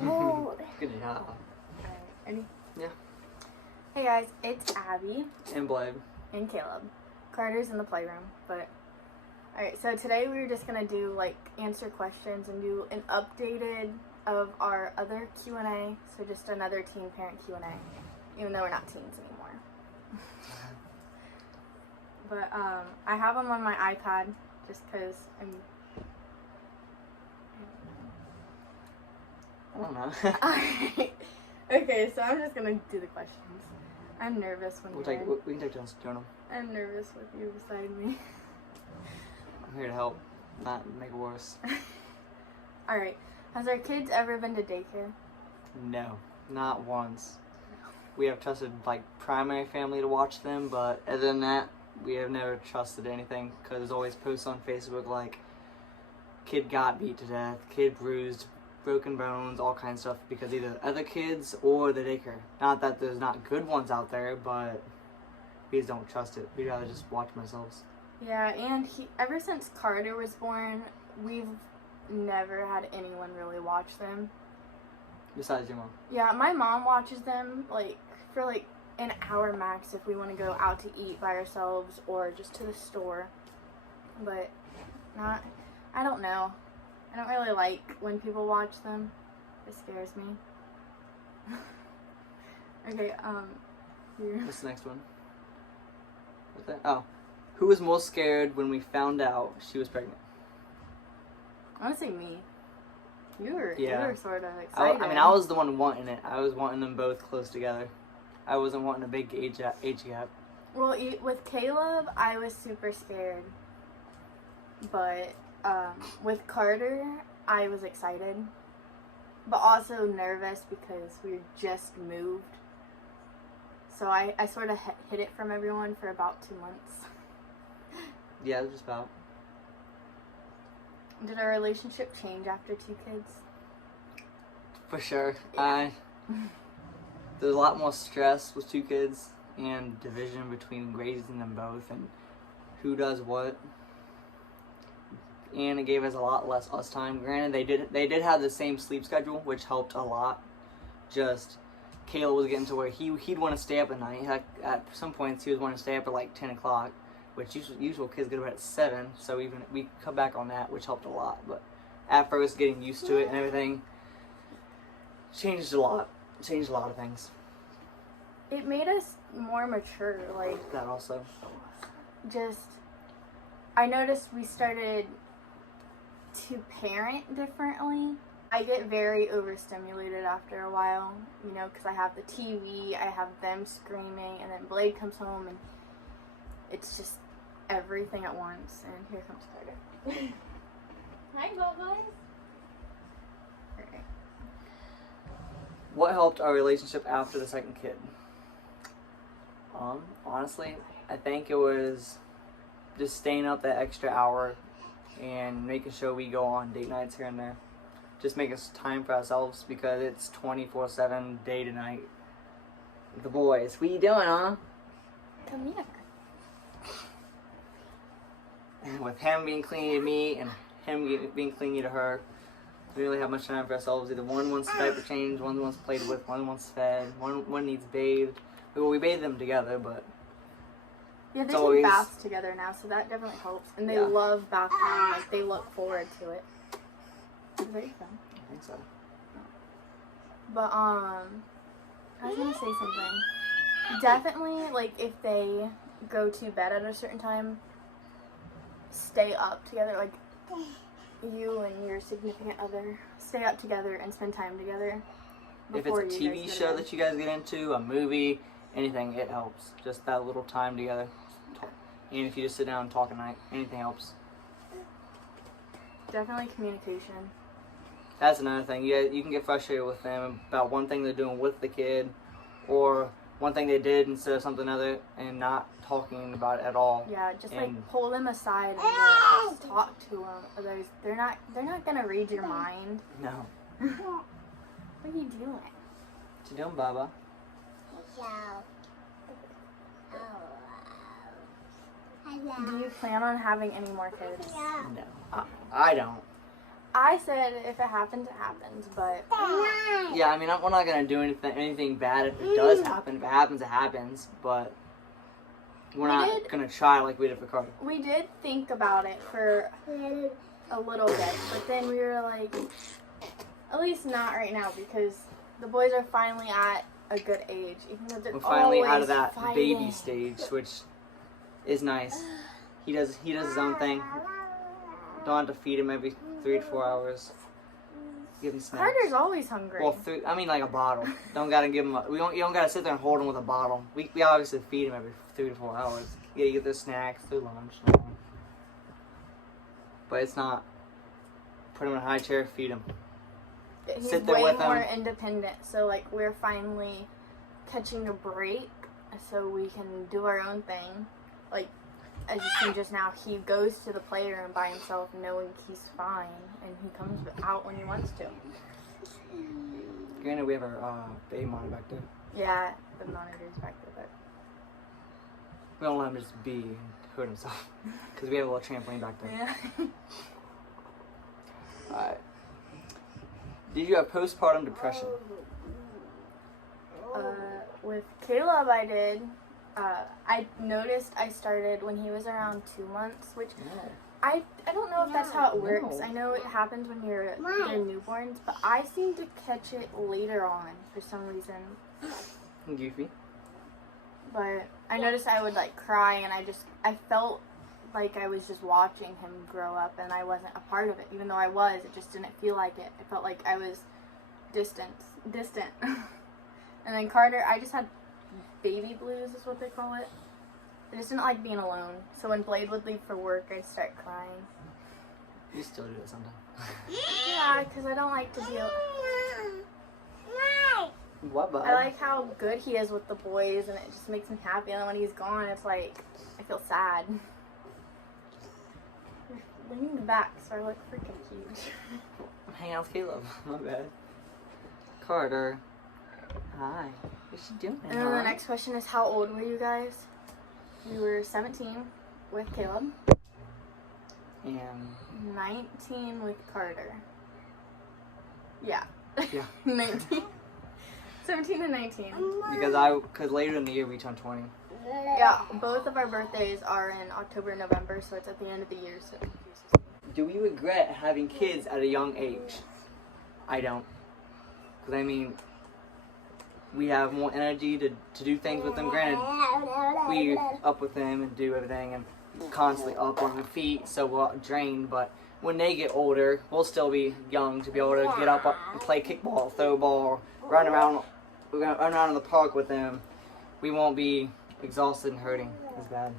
Whoa. Good job. Alright, ready? Yeah. Hey guys, it's Abby. And Blade. And Caleb. Carter's in the playroom, but... Alright, so today we were just gonna do, answer questions and do an updated of our other Q&A. So just another teen parent Q&A, even though we're not teens anymore. But, I have them on my iPad, just because I'm... I don't know. Alright. Okay, so I'm just gonna do the questions. I'm nervous when we can take turns doing them. I'm nervous with you beside me. I'm here to help, not make it worse. Alright. Has our kids ever been to daycare? No, not once. We have trusted primary family to watch them, but other than that, we have never trusted anything because there's always posts on Facebook like kid got beat to death, kid bruised, broken bones, all kinds of stuff because either other kids or the daycare. Not that there's not good ones out there, but we just don't trust it. We'd rather just watch them ourselves. Yeah, and ever since Carter was born, we've never had anyone really watch them. Besides your mom. Yeah, my mom watches them for an hour max if we want to go out to eat by ourselves or just to the store. But not, I don't know. I don't really like when people watch them. It scares me. Okay, here. What's the next one? What's that? Oh. Who was most scared when we found out she was pregnant? I want to say me. You were sort of I excited. mean, I was the one wanting it. I was wanting them both close together. I wasn't wanting a big age gap. Well, with Caleb, I was super scared. But with Carter, I was excited. But also nervous because we just moved. So I sort of hid it from everyone for about 2 months. Yeah, just about. Did our relationship change after 2 kids? For sure. Yeah. There's a lot more stress with 2 kids and division between raising them both and who does what. And it gave us a lot less us time. Granted, they did have the same sleep schedule, which helped a lot. Just Caleb was getting to where he'd want to stay up at night. At some points, he was wanting to stay up at 10 o'clock, which usual kids go to bed at 7. So even we cut back on that, which helped a lot. But at first, getting used to it and everything changed a lot. Changed a lot of things. It made us more mature. That also. I noticed we started to parent differently. I get very overstimulated after a while, because I have the TV, I have them screaming, and then Blade comes home, and it's just everything at once. And here comes Carter. Hi, guys. Okay. What helped our relationship after the second kid? Honestly, I think it was just staying up that extra hour and making sure we go on date nights here and there. Just make us time for ourselves because it's 24/7, day to night. The boys, what you doing, huh? Come here. And with him being clingy to me and him being clingy to her, we really have much time for ourselves. Either one wants diaper change, one wants played with, one wants fed, one needs bathed. Well, we bathe them together, but yeah, they take baths together now, so that definitely helps. And they love bath time. They look forward to it. Very fun. I think so. But I was gonna say something. Definitely, if they go to bed at a certain time, stay up together. You and your significant other stay up together and spend time together. If it's a TV show that you guys get into, a movie, anything, it helps. Just that little time together. And if you just sit down and talk at night, anything helps. Definitely communication. That's another thing. You can get frustrated with them about one thing they're doing with the kid, or one thing they did instead of something other, and not talking about it at all. Yeah, just pull them aside and just talk to them. Otherwise, they're not gonna read your mind. No. What are you doing? What you doing, Baba? Do you plan on having any more kids? No, I don't. I said if it happens, it happens, but Yeah, I mean, we're not gonna do anything bad if it does happen. If it happens, it happens. But we're not gonna try like we did for Carter. we did think about it for a little bit, but then we were like, at least not right now, because the boys are finally at a good age, even though they're We're finally always out of that fighting. baby stage, which is nice. He does his own thing. Don't have to feed him every 3 to 4 hours. Give him snacks. Carter's always hungry. Well, I mean like a bottle. Don't gotta give him. You don't gotta sit there and hold him with a bottle. We obviously feed him every 3 to 4 hours. Yeah, you get their snacks, their lunch. But it's not. Put him in a high chair, feed him. He's sit there way with more him. independent, so like we're finally catching a break, so we can do our own thing. Like, as you see just now, he goes to the playroom by himself knowing he's fine, and he comes out when he wants to. Granted, we have our baby monitor back there. Yeah, the monitor's back there, but We don't let him just be and hurt himself. Because we have a little trampoline back there. yeah. Alright. Did you have postpartum depression? With Caleb, I did. I noticed I started when he was around 2 months, which I don't know if that's how it works. No. I know it happens when they're newborns, but I seem to catch it later on for some reason. Goofy. But I noticed I would like cry, and I felt like I was just watching him grow up, and I wasn't a part of it. Even though I was, it just didn't feel like it. It felt like I was distant. And then Carter, I just had baby blues is what they call it. I just didn't like being alone. So when Blade would leave for work, I'd start crying. You still do that sometimes. Yeah, because I don't like to be alone. What, bud? I like how good he is with the boys, and it just makes me happy. And then when he's gone, it's like, I feel sad. You're leaning back, so I look freaking huge. I'm hanging out with Caleb. My bad. Carter. Hi. What's she doing? And then the next question is, how old were you guys? We were 17 with Caleb. And 19 with Carter. Yeah. Yeah. 19. 17 and 19. because later in the year we turn 20. Yeah, both of our birthdays are in October, November, so it's at the end of the year, so it confuses me. Do we regret having kids at a young age? I don't. Because I mean, we have more energy to do things with them. Granted, we up with them and do everything and constantly up on our feet, so we're drained. But when they get older, we'll still be young to be able to get up and play kickball, throw ball, run around in the park with them. We won't be exhausted and hurting as bad.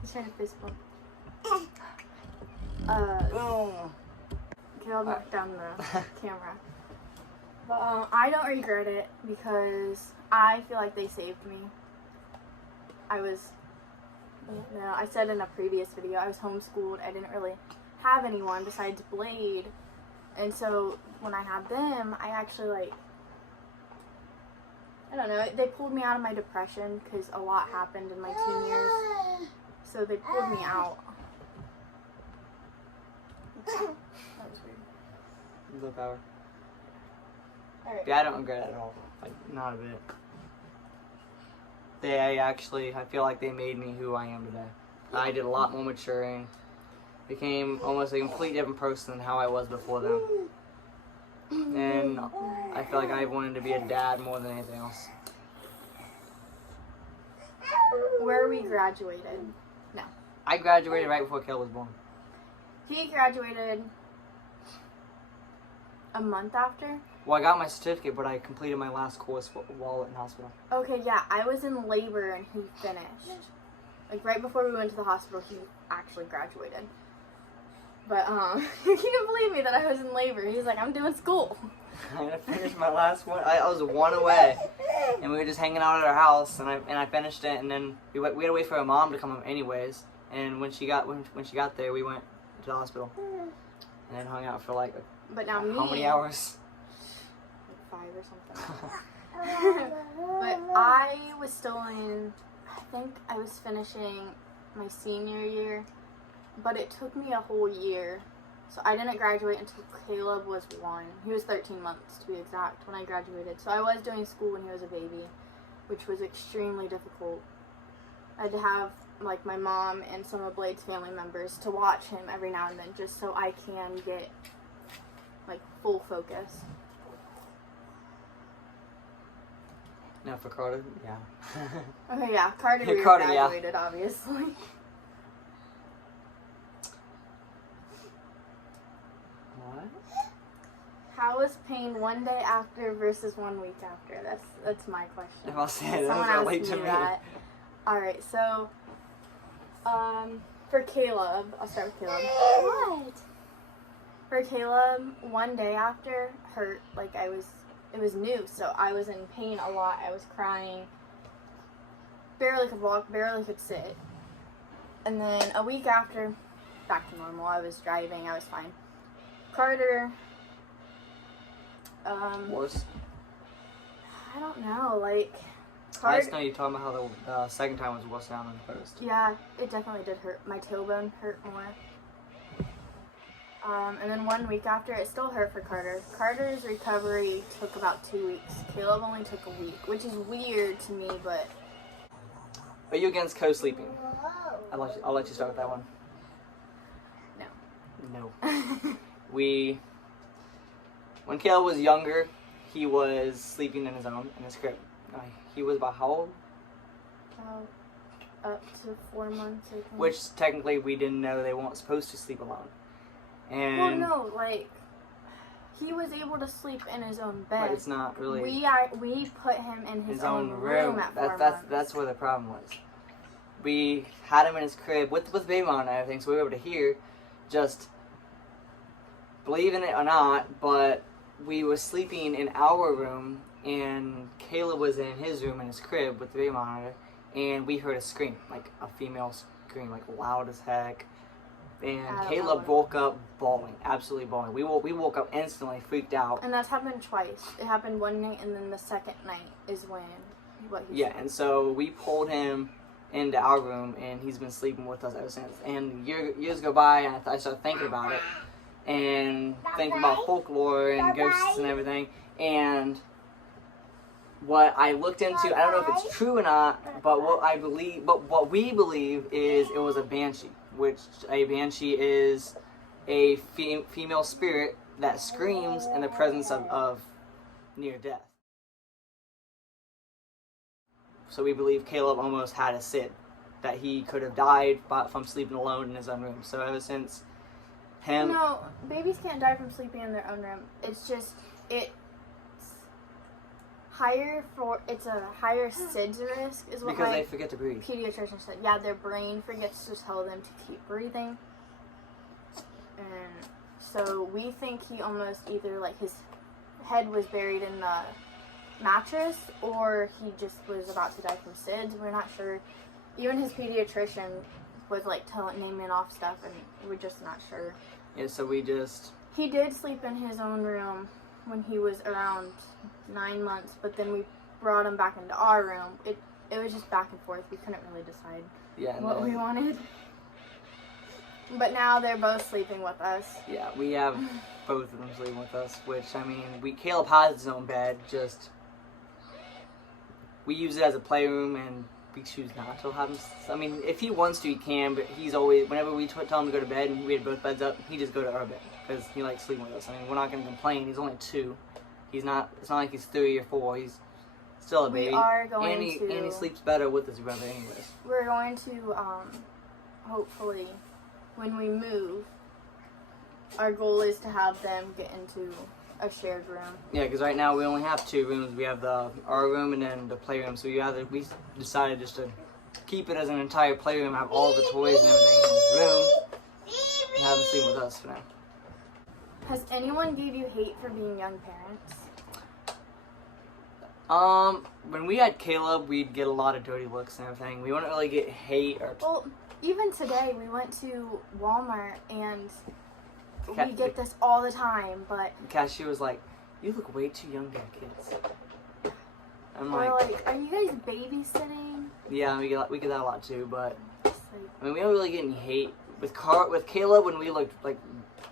He's trying to fist bump. Boom. Caleb knocked down the camera. But I don't regret it because I feel like they saved me. I said in a previous video, I was homeschooled. I didn't really have anyone besides Blade. And so when I had them, I actually I don't know, they pulled me out of my depression because a lot happened in my teen years. So they pulled me out. That was weird. Low power. Alright. Yeah, I don't regret it at all. Like, not a bit. I feel like they made me who I am today. I did a lot more maturing. Became almost a complete different person than how I was before them. And I feel like I wanted to be a dad more than anything else. Where we graduated. No. I graduated right before Kel was born. He graduated a month after. Well, I got my certificate, but I completed my last course while in hospital. Okay, yeah, I was in labor and he finished. Like right before we went to the hospital, he actually graduated. But he couldn't believe me that I was in labor. He was like, "I'm doing school." I finished my last one. I was one away, and we were just hanging out at our house, and I finished it, and then we had to wait for her mom to come home anyways. And when she got there, we went to the hospital, and then hung out for like But now me, how many hours? like 5 or something. But I was still in. I think I was finishing my senior year, but it took me a whole year So I didn't graduate until Caleb was 1. He was 13 months to be exact when I graduated. So I was doing school when he was a baby, which was extremely difficult. I had to have like my mom and some of Blade's family members to watch him every now and then just so I can get like full focus. Now for Carter, yeah. Okay, yeah, Carter Carter, yeah. graduated, obviously. What? How was pain one day after versus 1 week after? That's my question. If I'll say Someone that, asked relate to me me. that. Alright, so for Caleb, I'll start with Caleb. What? For Caleb, 1 day after hurt, like it was new, so I was in pain a lot. I was crying, barely could walk, barely could sit. And then a week after, back to normal. I was driving, I was fine. Carter, Worse. I don't know, like, I just know you talking about how the second time was worse down than the first. Yeah, it definitely did hurt. My tailbone hurt more. And then 1 week after, it still hurt for Carter. Carter's recovery took about 2 weeks. Caleb only took a week, which is weird to me, but... Are you against co-sleeping? I'll let you start with that one. No. No. When Caleb was younger, he was sleeping in his crib. He was about how old? Up to 4 months, I think. Which technically we didn't know they weren't supposed to sleep alone. And well, no, like, he was able to sleep in his own bed. but it's not really We put him in his own room at 4 months. That's where the problem was. We had him in his crib with baby mom and everything, so we were able to hear. Just believe in it or not, but we were sleeping in our room, and Caleb was in his room in his crib with the baby monitor, and we heard a scream, like a female scream, like loud as heck. And Caleb woke up bawling, absolutely bawling. We woke up instantly, freaked out. And that's happened twice. It happened one night, and then the second night is when Yeah, and so we pulled him into our room, and he's been sleeping with us ever since. And years go by, and I started thinking about it, and thinking about folklore and ghosts and everything. And what I looked into, I don't know if it's true or not, but what we believe is it was a banshee. Which a banshee is a female spirit that screams in the presence of near death. So we believe Caleb almost had a SID, that he could have died from sleeping alone in his own room. So ever since him... No, babies can't die from sleeping in their own room. It's just, it's a higher SIDS risk is what because they forget to breathe. Pediatrician said. Yeah, their brain forgets to tell them to keep breathing. And so we think he almost either, like, his head was buried in the mattress, or he just was about to die from SIDS. We're not sure. Even his pediatrician was, like, naming off stuff, and we're just not sure. Yeah, so we just... He did sleep in his own room when he was around 9 months, but then we brought him back into our room. It was just back and forth. We couldn't really decide what we wanted. But now they're both sleeping with us. Yeah, we have both of them sleeping with us, which, I mean, Caleb has his own bed, just... We use it as a playroom, and we choose not to have him... I mean, if he wants to, he can, but he's always... Whenever we tell him to go to bed, and we had both beds up, he just go to our bed, because he likes sleeping with us. I mean, we're not going to complain. He's only 2. It's not like he's 3 or 4. He's still a baby. We are going and he sleeps better with his brother anyways. We're going to, hopefully, when we move, our goal is to have them get into a shared room. Yeah, because right now we only have 2 rooms. We have our room and then the playroom. So we decided just to keep it as an entire playroom, have all the toys and everything in his room, and have him sleep with us for now. Has anyone gave you hate for being young parents? When we had Caleb, we'd get a lot of dirty looks and everything. We wouldn't really get hate or... Well, even today, we went to Walmart, and we get this all the time, but... The cashier was like, "You look way too young to have kids." I'm like, "Are you guys babysitting?" Yeah, we get that a lot too, but... I mean, we don't really get any hate. With Caleb, when we looked, like,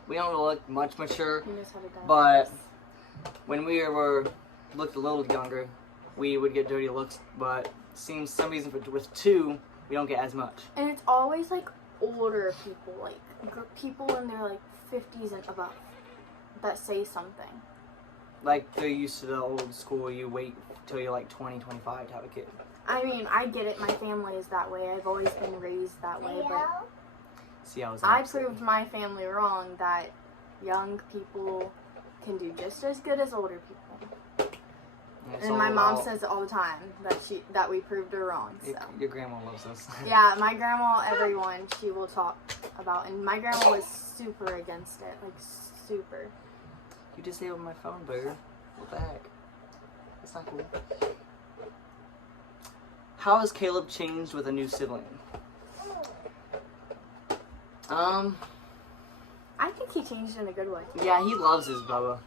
We don't look much mature, He knows how to dive. but when we looked a little younger, we would get dirty looks. But seems some reason with 2, we don't get as much. And it's always like older people, like people in their like 50s and above, that say something. Like they're used to the old school. You wait till you're like 20, 25 to have a kid. I mean, I get it. My family is that way. I've always been raised that way, but See, I proved my family wrong that young people can do just as good as older people. And my mom says it all the time that we proved her wrong. So. Your grandma loves us. Yeah, my grandma, everyone, she will talk about, and my grandma was super against it, like super. You disabled my phone, booger. What the heck? That's not cool. How has Caleb changed with a new sibling? I think he changed in a good way. Yeah, he loves his Bubba.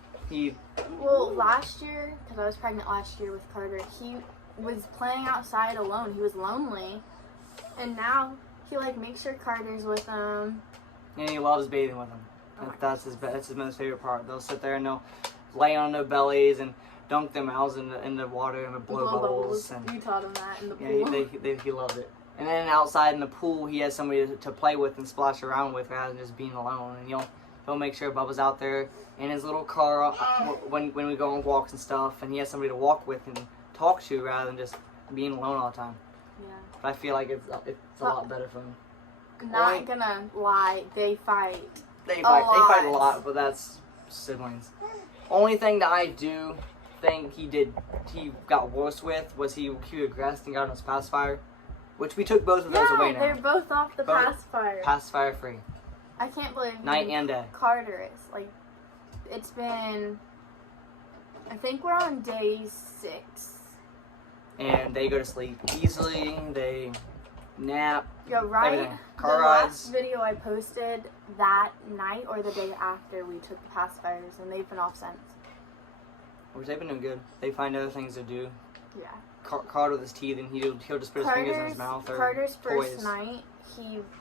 Well, last year, because I was pregnant last year with Carter, he was playing outside alone. He was lonely, and now he like makes sure Carter's with him. And he loves bathing with him. That's his most favorite part. They'll sit there and they'll lay on their bellies and dunk their mouths in the water and blow bubbles. And you taught him that in the pool. Yeah, he loved it. And then outside in the pool, he has somebody to play with and splash around with rather than just being alone. And he'll make sure Bubba's out there in his little car when we go on walks and stuff. And he has somebody to walk with and talk to rather than just being alone all the time. Yeah. But I feel like it's a lot better for him. Not gonna lie, they fight. They fight a lot, but that's siblings. Only thing that I do think he got worse with was he aggressed and got on his pacifier, which we took both of those away now. They're both off the pacifier. Pacifier free. I can't believe Night and day. Carter is. Like, it's been, I think we're on day 6. And they go to sleep easily, they nap. You're right. Everything. The Car rides. last video I posted that night or the day after we took the pacifiers, and they've been off since. Which they've been doing good. They find other things to do. Yeah. Carter with his teeth, and he'll just put his fingers in his mouth or Carter's first toys. night,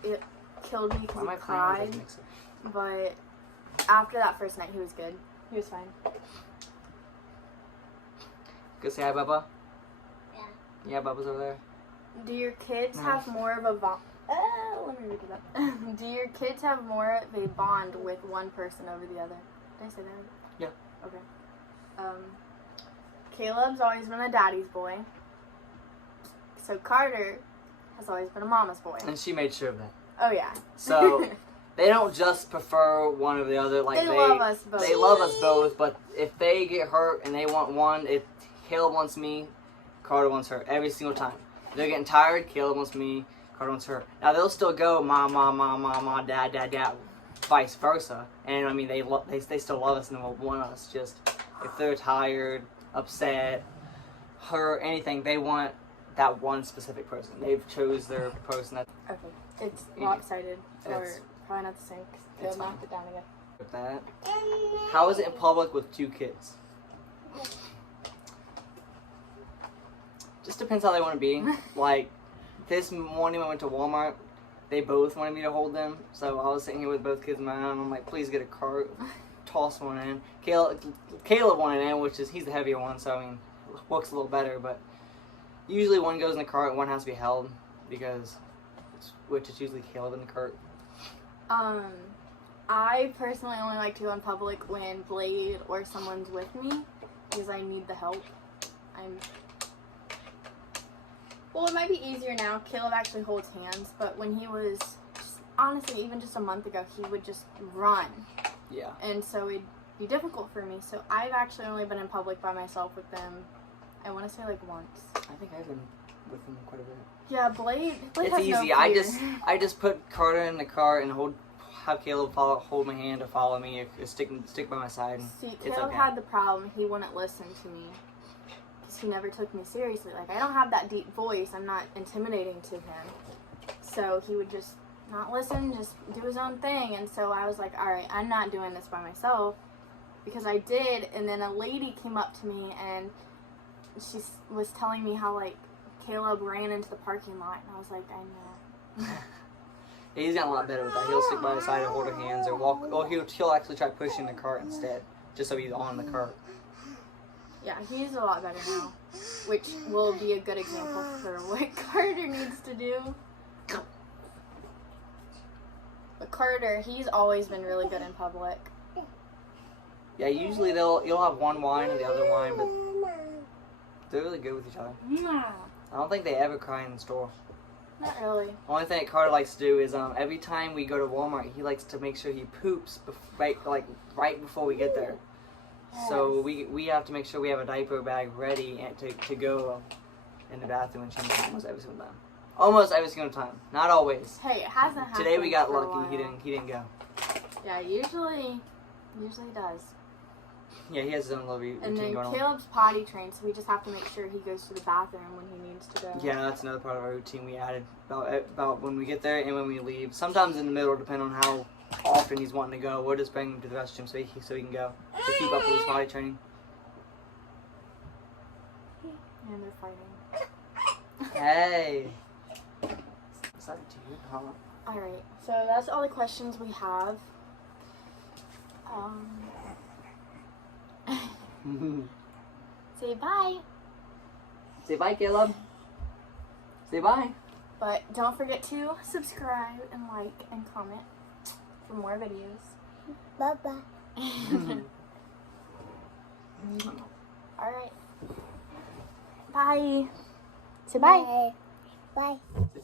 it killed me because Why am I he playing cried. with this mixer? But after that first night, he was good. He was fine. Go say hi, Bubba. Yeah. Yeah, Bubba's over there. Do your kids No. have more of a bond? Let me read it up. Do your kids have more of a bond with one person over the other? Did I say that right? Yeah. Okay. Caleb's always been a daddy's boy. So Carter has always been a mama's boy. And she made sure of that. Oh yeah. So they don't just prefer one or the other. Like they love us both. They love us both, but if they get hurt and they want one, if Caleb wants me, Carter wants her every single time. If they're getting tired, Caleb wants me, Carter wants her. Now they'll still go mom, dad, vice versa. And I mean they still love us and they want us. Just if they're tired, upset, hurt, anything, they want that one specific person. They've chose their person. That Okay. It's lopsided. Or probably not the same. They'll knock it down again. with that. How is it in public with 2 kids? Just depends how they want to be. Like, this morning when I went to Walmart, they both wanted me to hold them. So I was sitting here with both kids in my arm. I'm like, please get a cart. Toss one in. Caleb wanted in, which is, he's the heavier one, so I mean, looks a little better. But usually one goes in the cart, one has to be held, because, which is usually Caleb in the cart. I personally only like to go in public when Blade or someone's with me, because I need the help. Well, it might be easier now. Caleb actually holds hands, but when he was, honestly, even just a month ago, he would just run. Yeah. And so it'd be difficult for me. So I've actually only been in public by myself with them, I want to say like once. I think I've been with them quite a bit. Yeah, Blade It's has easy. No I fear. just put Carter in the car and have Caleb hold my hand to follow me, or stick by my side. See, It's Caleb okay. had the problem. He wouldn't listen to me because he never took me seriously. Like, I don't have that deep voice. I'm not intimidating to him. So he would just not listen, just do his own thing. And so I was like, all right, I'm not doing this by myself, because I did. And then a lady came up to me and she was telling me how, like, Caleb ran into the parking lot. And I was like, I know. He's gotten a lot better with that. He'll stick by his side and hold her hands or walk. Or he'll actually try pushing the cart instead, just so he's on the cart. Yeah, he's a lot better now, which will be a good example for what Carter needs to do. But Carter, he's always been really good in public. Yeah, usually you'll have one whine and the other whine, but they're really good with each other. I don't think they ever cry in the store. Not really. Only thing that Carter likes to do is every time we go to Walmart, he likes to make sure he poops right before we get there. Yes. So we have to make sure we have a diaper bag ready and to go in the bathroom and change almost every single time. Almost every single time, not always. Hey, it hasn't happened. Today we got for a lucky. while. He didn't go. Yeah, usually does. Yeah, he has his own little routine And then going on. Caleb's potty trained, so we just have to make sure he goes to the bathroom when he needs to go. Yeah, that's another part of our routine we added about when we get there and when we leave. Sometimes in the middle, depending on how often he's wanting to go, we'll just bring him to the restroom so he can go to keep up with his potty training. And they're fighting. Hey, is that dude? Huh? All right, so that's all the questions we have. Say bye. Say bye, Caleb. Say bye. But don't forget to subscribe and like and comment for more videos. Bye-bye. All right. Bye. Say bye. Bye. Say